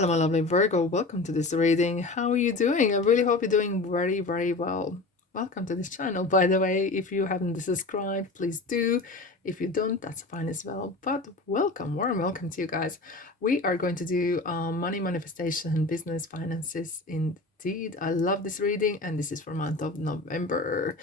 Hello, my lovely Virgo. Welcome to this reading. How are you doing? I really hope you're doing very, very well. Welcome to this channel. By the way, if you haven't subscribed, please do. If you don't, that's fine as well. But welcome, warm welcome to you guys. We are going to do money manifestation, business, finances. Indeed, I love this reading, and this is for month of November.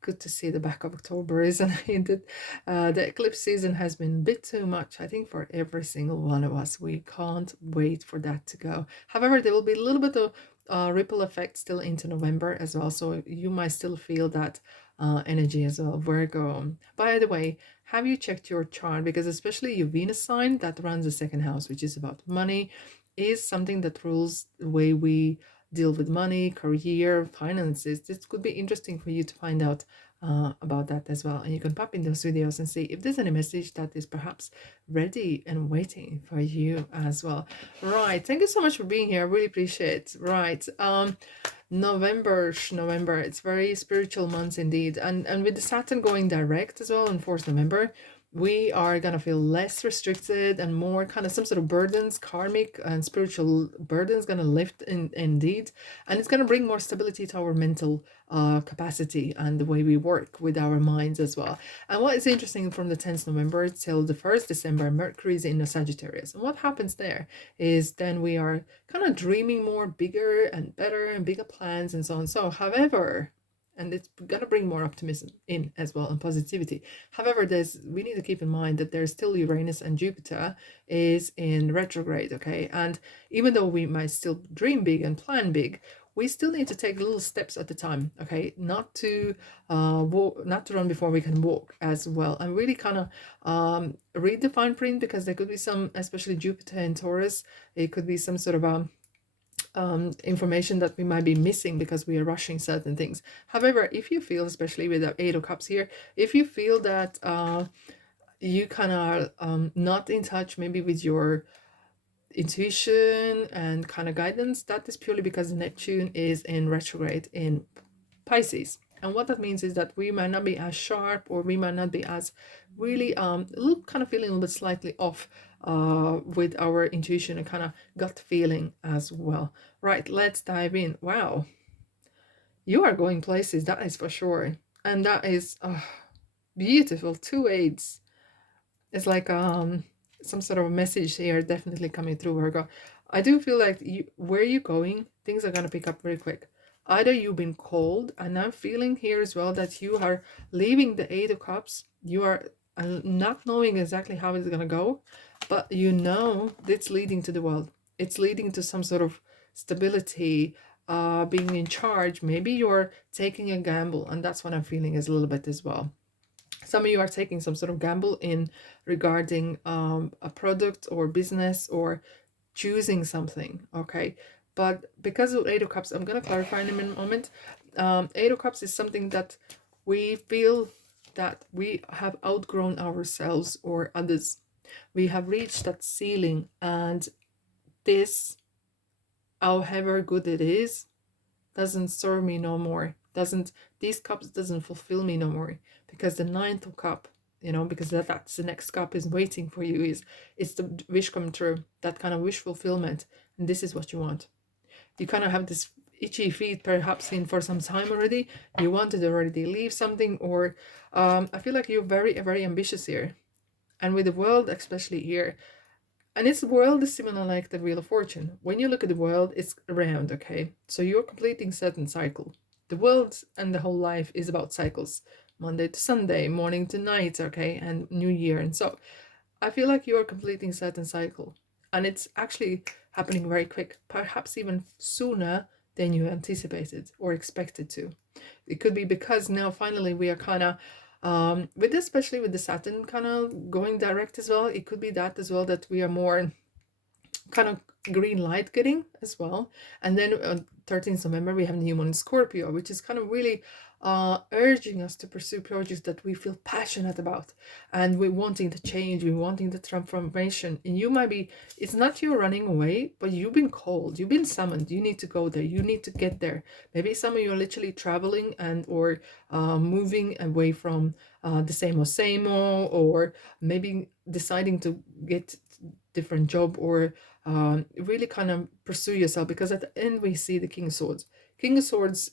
Good to see the back of October, isn't it? The eclipse season has been a bit too much, I think, for every single one of us. We can't wait for that to go. However, there will be a little bit of ripple effect still into November as well, so you might still feel that energy as well. Virgo. By the way, have you checked your chart? Because especially your Venus sign that runs the second house, which is about money, is something that rules the way we deal with money, career, finances. This could be interesting for you to find out about that as well. And you can pop in those videos and see if there's any message that is perhaps ready and waiting for you as well. Right. Thank you so much for being here. I really appreciate it. Right. November, it's very spiritual months indeed. And with the Saturn going direct as well on 4th November, we are gonna feel less restricted and more kind of some sort of burdens, karmic and spiritual burdens gonna lift indeed, and it's gonna bring more stability to our mental capacity and the way we work with our minds as well. And what is interesting, from the 10th November till the 1st December, Mercury is in the Sagittarius, and what happens there is then we are kind of dreaming more bigger and better and bigger plans and so on. So however, and it's gonna bring more optimism in as well and positivity. However, we need to keep in mind that there's still Uranus and Jupiter is in retrograde, okay? And even though we might still dream big and plan big, we still need to take little steps at a time, okay? Not to not to run before we can walk as well, and really kind of read the fine print, because there could be some, especially Jupiter and Taurus, it could be some sort of information that we might be missing because we are rushing certain things. However, if you feel, especially with the 8 of Cups here, if you feel that you kind of not in touch maybe with your intuition and kind of guidance, that is purely because Neptune is in retrograde in Pisces. And what that means is that we might not be as sharp, or we might not be as really a little kind of feeling a little bit slightly off with our intuition and kind of gut feeling as well. Right, let's dive in. Wow, you are going places, that is for sure. And that is beautiful. 2 8s. It's like some sort of a message here definitely coming through, Virgo. I do feel like where you're going, things are going to pick up very quick. Either you've been called, and I'm feeling here as well that you are leaving the 8 of Cups. You are not knowing exactly how it's going to go, but you know it's leading to the world. It's leading to some sort of stability, being in charge. Maybe you're taking a gamble, and that's what I'm feeling is a little bit as well. Some of you are taking some sort of gamble in regarding a product or business, or choosing something, okay? But because of 8 of Cups, I'm going to clarify in a moment. 8 of Cups is something that we feel that we have outgrown ourselves or others. We have reached that ceiling, and this, however good it is, doesn't serve me no more. These cups doesn't fulfill me no more, because the 9th of Cup, because that's the next cup is waiting for you, is it's the wish come true, that kind of wish fulfillment, and this is what you want. You kind of have this itchy feet perhaps in for some time already. You wanted to already leave something, or I feel like you're very, very ambitious here, and with the world especially here. And its world is similar like the Wheel of Fortune. When you look at the world, it's round, okay? So you're completing certain cycle. The world and the whole life is about cycles. Monday to Sunday, morning to night, okay? And New Year. And so I feel like you are completing certain cycle. And it's actually happening very quick, perhaps even sooner than you anticipated or expected to. It could be because now finally we are kind of with especially with the Saturn kind of going direct as well, it could be that as well, that we are more kind of green light getting as well. And then on 13th November we have New Moon in Scorpio, which is kind of really urging us to pursue projects that we feel passionate about, and we're wanting the change, we're wanting the transformation. And you might be, it's not you running away, but you've been called, you've been summoned, you need to go there, you need to get there. Maybe some of you are literally traveling and or moving away from the same old, or maybe deciding to get different job, or really kind of pursue yourself, because at the end we see the King of Swords. King of Swords,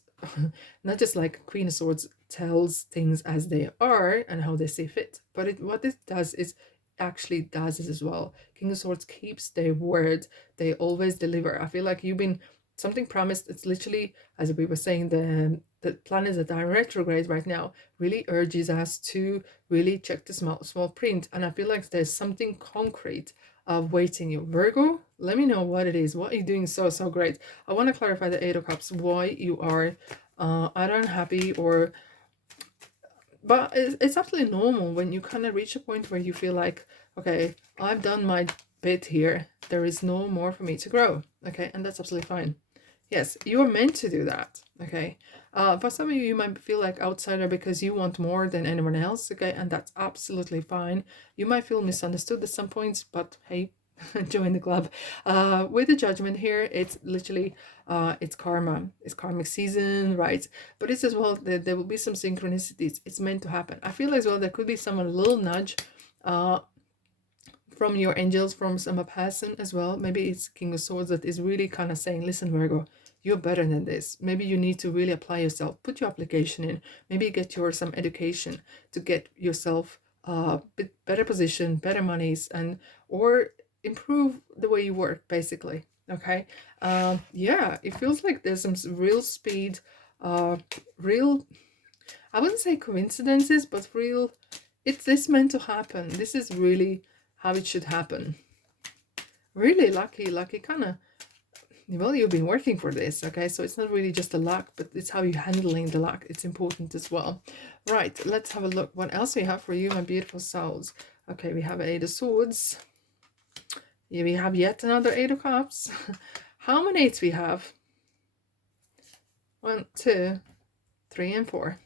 not just like Queen of Swords, tells things as they are and how they see fit, but what it does is actually does it as well. King of Swords keeps their word. They always deliver. I feel like you've been something promised. It's literally, as we were saying, the planets that are in retrograde right now really urges us to really check the small print. And I feel like there's something concrete waiting you. Virgo, let me know what it is. What are you doing so great? I want to clarify the Eight of Cups, why you are either unhappy or, but it's absolutely normal when you kind of reach a point where you feel like, okay, I've done my bit here. There is no more for me to grow. Okay, and that's absolutely fine. Yes, you are meant to do that. Okay. For some of you, you might feel like outsider because you want more than anyone else. Okay, and that's absolutely fine. You might feel misunderstood at some points, but hey, join the club. With the Judgment here, it's literally it's karma, it's karmic season, right? But it's as well that there will be some synchronicities. It's meant to happen. I feel as well there could be someone, a little nudge from your angels, from some person as well. Maybe it's King of Swords that is really kind of saying, listen, Virgo, you're better than this. Maybe you need to really apply yourself, put your application in, maybe get your some education to get yourself bit better position, better monies, and or improve the way you work, basically. Okay. Yeah, it feels like there's some real speed, real, I wouldn't say coincidences, but real, it's this meant to happen. This is really how it should happen. Really lucky kind of, well, you've been working for this, okay? So it's not really just the luck, but it's how you're handling the luck. It's important as well. Right, let's have a look. What else we have for you, my beautiful souls? Okay, we have Eight of Swords. Here we have yet another Eight of Cups. How many eights we have? 1, 2, 3, and 4.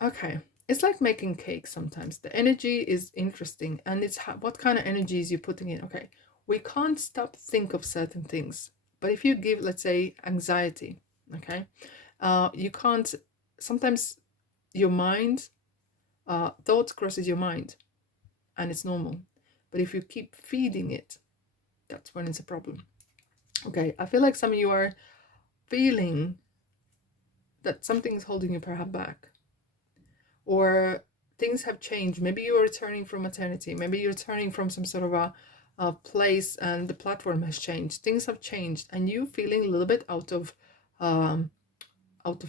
Okay, it's like making cake sometimes. The energy is interesting, and it's what kind of energies you're putting in. Okay, we can't stop think of certain things, but if you give, let's say, anxiety, okay, you can't, sometimes your mind, thought crosses your mind, and it's normal. But if you keep feeding it, that's when it's a problem. Okay, I feel like some of you are feeling that something is holding you perhaps back, or things have changed. Maybe you're returning from maternity, maybe you're returning from some sort of a place, and the platform has changed, things have changed, and you feeling a little bit out of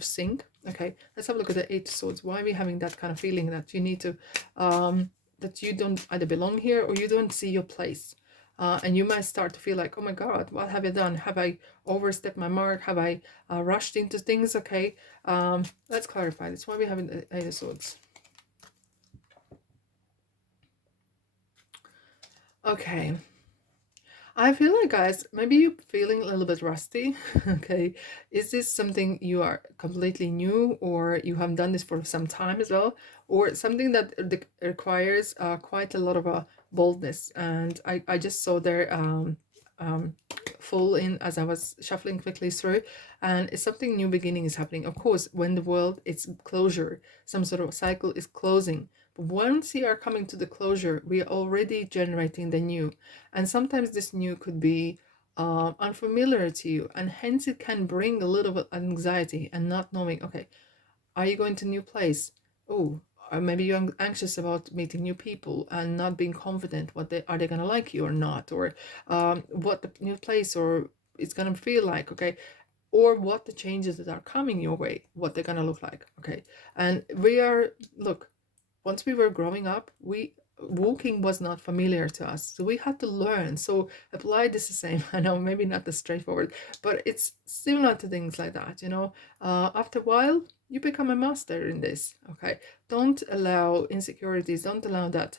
sync. Okay, let's have a look at the Eight of Swords. Why are we having that kind of feeling that you need to that you don't either belong here or you don't see your place? And you might start to feel like, oh my God, what have I done? Have I overstepped my mark? Have I rushed into things? Okay, let's clarify this. Why are we having the Eight of Swords? Okay, I feel like, guys, maybe you're feeling a little bit rusty. Okay, is this something you are completely new, or you have done this for some time as well, or something that requires quite a lot of boldness? And I just saw there full in as I was shuffling quickly through, and it's something new beginning is happening. Of course, when the world, it's closure, some sort of cycle is closing. But once you are coming to the closure, we are already generating the new. And sometimes this new could be unfamiliar to you, and hence it can bring a little bit of anxiety and not knowing, okay, are you going to a new place? Oh, or maybe you're anxious about meeting new people and not being confident what they are, they gonna like you or not, or what the new place or it's gonna feel like, okay, or what the changes that are coming your way, what they're gonna look like, okay. And we are, look, once we were growing up, we walking was not familiar to us, so we had to learn. So apply this the same. I know maybe not as straightforward, but it's similar to things like that, you know. After a while you become a master in this, okay. Don't allow insecurities, don't allow that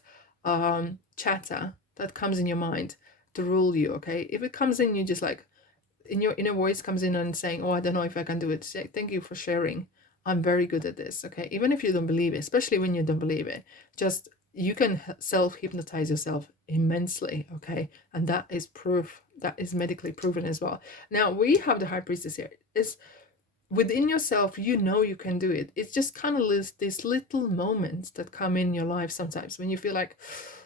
chatter that comes in your mind to rule you, okay. If it comes in, you just like, in your inner voice comes in and saying, oh, I don't know if I can do it, say thank you for sharing, I'm very good at this, okay. Even if you don't believe it, especially when you don't believe it, just, you can self-hypnotize yourself immensely, okay. And that is proof, that is medically proven as well. Now we have the High Priestess here. It's within yourself, you know you can do it. It's just kind of these little moments that come in your life sometimes when you feel like,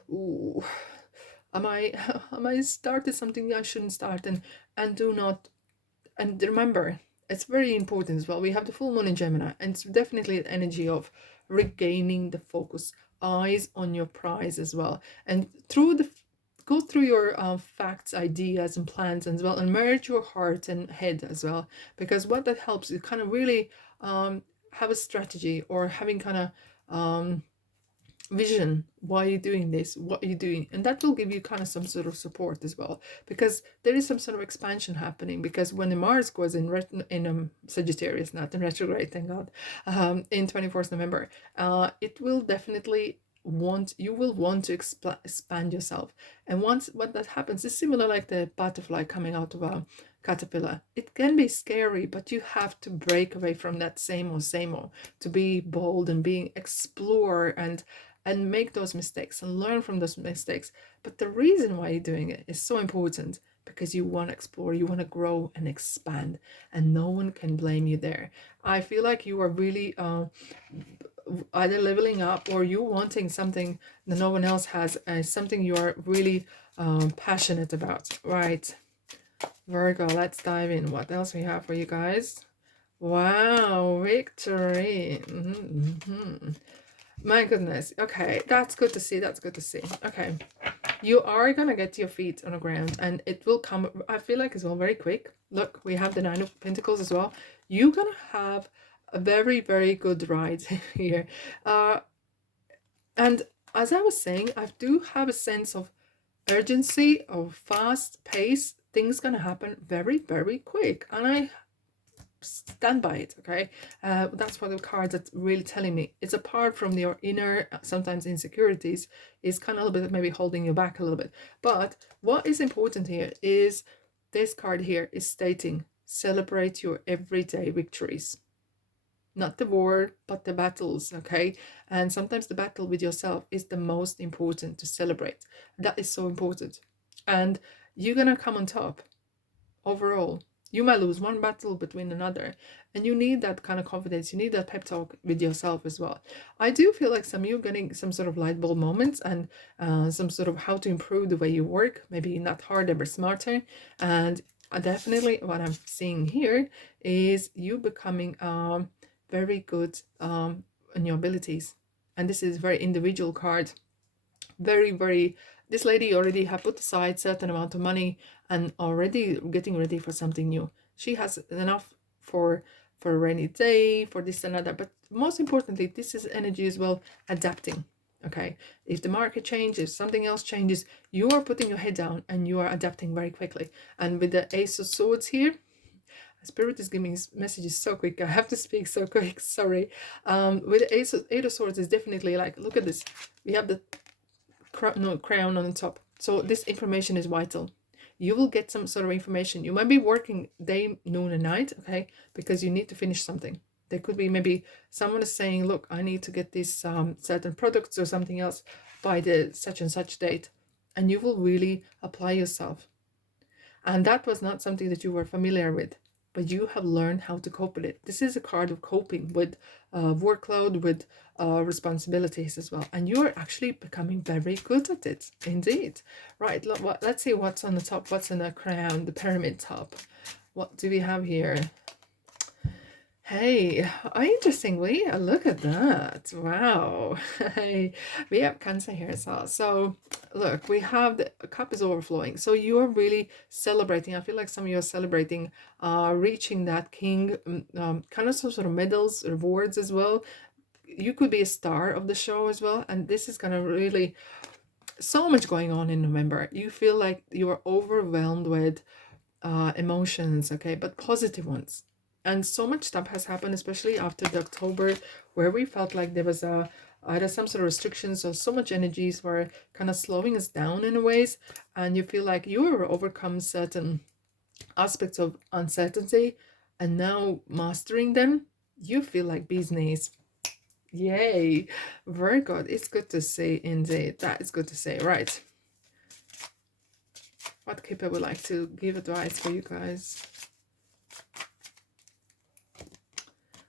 ooh, am I am I started something I shouldn't start, and do not, and remember, it's very important as well. We have the full moon in Gemini, and it's definitely an energy of regaining the focus, eyes on your prize as well, and through the go through your facts, ideas, and plans as well, and merge your heart and head as well, because what that helps is kind of really have a strategy, or having kind of vision. Why are you doing this? What are you doing? And that will give you kind of some sort of support as well, because there is some sort of expansion happening, because when the Mars goes in Sagittarius, not in retrograde, thank God, in 24th November, it will definitely you will want to expand yourself. And once what that happens is similar like the butterfly coming out of a caterpillar. It can be scary, but you have to break away from that same old, to be bold and being explore and make those mistakes and learn from those mistakes. But the reason why you're doing it is so important, because you want to explore, you want to grow and expand, and no one can blame you there. I feel like you are really either leveling up, or you wanting something that no one else has, something you are really passionate about. Right, Virgo, let's dive in. What else we have for you guys? Wow, victory. My goodness. Okay, that's good to see. That's good to see. Okay, you are gonna get your feet on the ground, and it will come. I feel like it's all very quick. Look, we have the Nine of Pentacles as well. You're gonna have a very, very good ride here. And as I was saying, I do have a sense of urgency, of fast pace. Things gonna happen very, very quick, and I stand by it. Okay, that's what the cards are really telling me. It's apart from your inner sometimes insecurities, is kind of a little bit maybe holding you back a little bit. But what is important here is this card here is stating, celebrate your everyday victories, not the war but the battles. Okay, and sometimes the battle with yourself is the most important to celebrate. That is so important, and you're gonna come on top overall. You might lose one battle between another, and you need that kind of confidence. You need that pep talk with yourself as well. I do feel like some of you are getting some sort of light bulb moments, and some sort of how to improve the way you work, maybe not harder but smarter. And definitely what I'm seeing here is you becoming very good in your abilities. And this is a very individual card. Very, very, this lady already have put aside certain amount of money and already getting ready for something new. She has enough for a rainy day, for this and that. But most importantly, this is energy as well, adapting. Okay, if the market changes, something else changes, you are putting your head down and you are adapting very quickly. And with the Ace of Swords here, Spirit is giving messages so quick. I have to speak so quick. Sorry. With the Eight of Swords is definitely like, look at this. We have the crown on the top. So this information is vital. You will get some sort of information. You might be working day, noon, and night, okay, because you need to finish something. There could be maybe someone is saying, look, I need to get these certain products or something else by the such and such date, and you will really apply yourself. And that was not something that you were familiar with, but you have learned how to cope with it. This is a card of coping with workload, with responsibilities as well. And you are actually becoming very good at it, indeed. Right, let's see what's on the top, what's in the crown, the pyramid top. What do we have here? Hey, interestingly, look at that. Wow. Hey, we have Cancer here as well. So, look, we have the cup is overflowing. So, you're really celebrating. I feel like some of you are celebrating reaching that king, kind of some sort of medals, rewards as well. You could be a star of the show as well. And this is going to really, so much going on in November. You feel like you are overwhelmed with emotions, okay, but positive ones. And so much stuff has happened, especially after the October, where we felt like there was either some sort of restrictions, or so much energies were kind of slowing us down in a ways, and you feel like you have overcome certain aspects of uncertainty, and now mastering them, you feel like bee's knees. Yay, very good. It's good to see, indeed. That is good to see. Right. What keeper would like to give advice for you guys?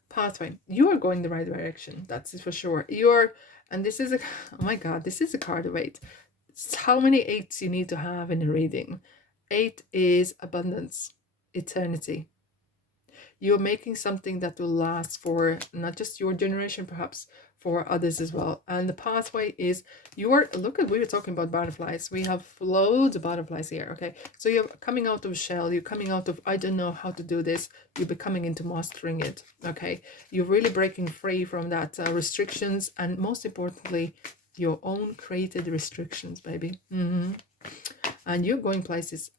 Pathway. You are going the right direction. That's for sure. You're, and this is a, oh my God, this is a card of 8. how many eights you need to have in a reading. 8 is abundance, eternity. You're making something that will last for not just your generation, perhaps for others as well. And the pathway is your, look at, we were talking about butterflies. We have loads of butterflies here. Okay. So you're coming out of shell, you're coming out of, I don't know how to do this. You're becoming into mastering it. Okay. You're really breaking free from that restrictions, and most importantly, your own created restrictions, baby. And you're going places.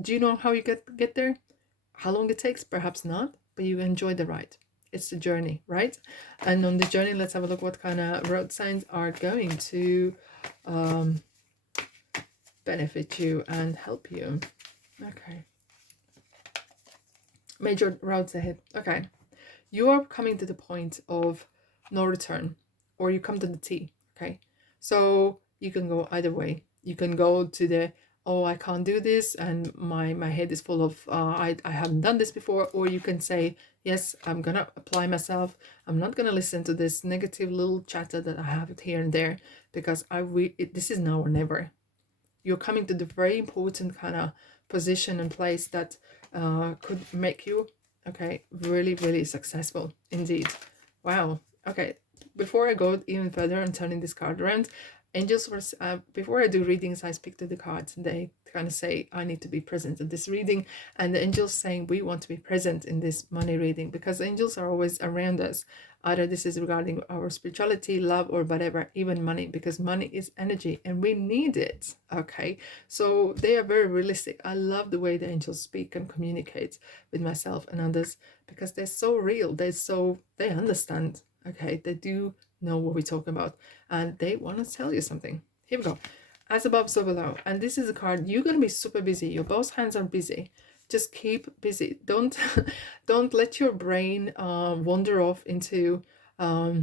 Do you know how you get there? How long it takes? Perhaps not, but you enjoy the ride. It's the journey, right? And on the journey, let's have a look what kind of road signs are going to benefit you and help you. Okay. Major roads ahead. Okay. You are coming to the point of no return, or you come to the T. Okay. So you can go either way. You can go to the, oh, I can't do this, and my head is full of I haven't done this before. Or you can say, yes, I'm gonna apply myself. I'm not gonna listen to this negative little chatter that I have here and there, because this is now or never. You're coming to the very important kind of position and place that could make you, okay, really, really successful indeed. Wow. Okay, before I go even further and turning this card around, angels were, before I do readings, I speak to the cards and they kind of say, I need to be present in this reading. And the angels saying, we want to be present in this money reading, because angels are always around us. Either this is regarding our spirituality, love, or whatever, even money, because money is energy and we need it. Okay, so they are very realistic. I love the way the angels speak and communicate with myself and others, because they're so real. They understand. Okay, they do know what we're talking about, and they want to tell you something. Here we go. As above, so below. And this is a card. You're gonna be super busy. Your both hands are busy. Just keep busy. Don't don't let your brain wander off into la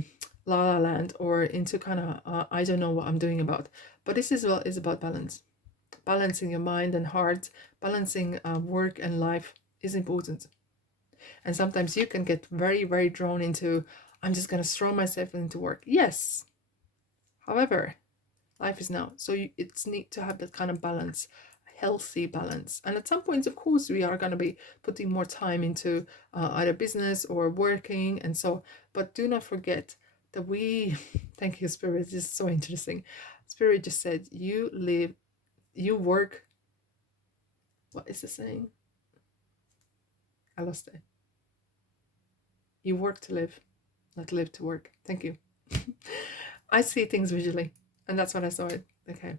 la land, or into kind of I don't know what I'm doing about. But this is about balance. Balancing your mind and heart, balancing work and life is important. And sometimes you can get very, very drawn into, I'm just going to throw myself into work. Yes. However, life is now. So it's neat to have that kind of balance, healthy balance. And at some points, of course, we are going to be putting more time into either business or working. And so, but do not forget that thank you, Spirit. This is so interesting. Spirit just said, you work. What is the saying? I lost it. You work to live, not live to work. Thank you. I see things visually, and that's what I saw it. Okay,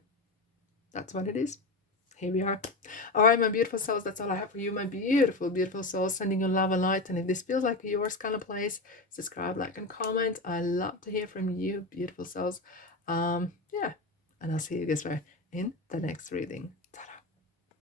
that's what it is. Here we are. All right, my beautiful souls, that's all I have for you, my beautiful, beautiful souls. Sending you love and light. And if this feels like yours kind of place, subscribe, like, and comment. I love to hear from you, beautiful souls. Yeah, and I'll see you guys in the next reading.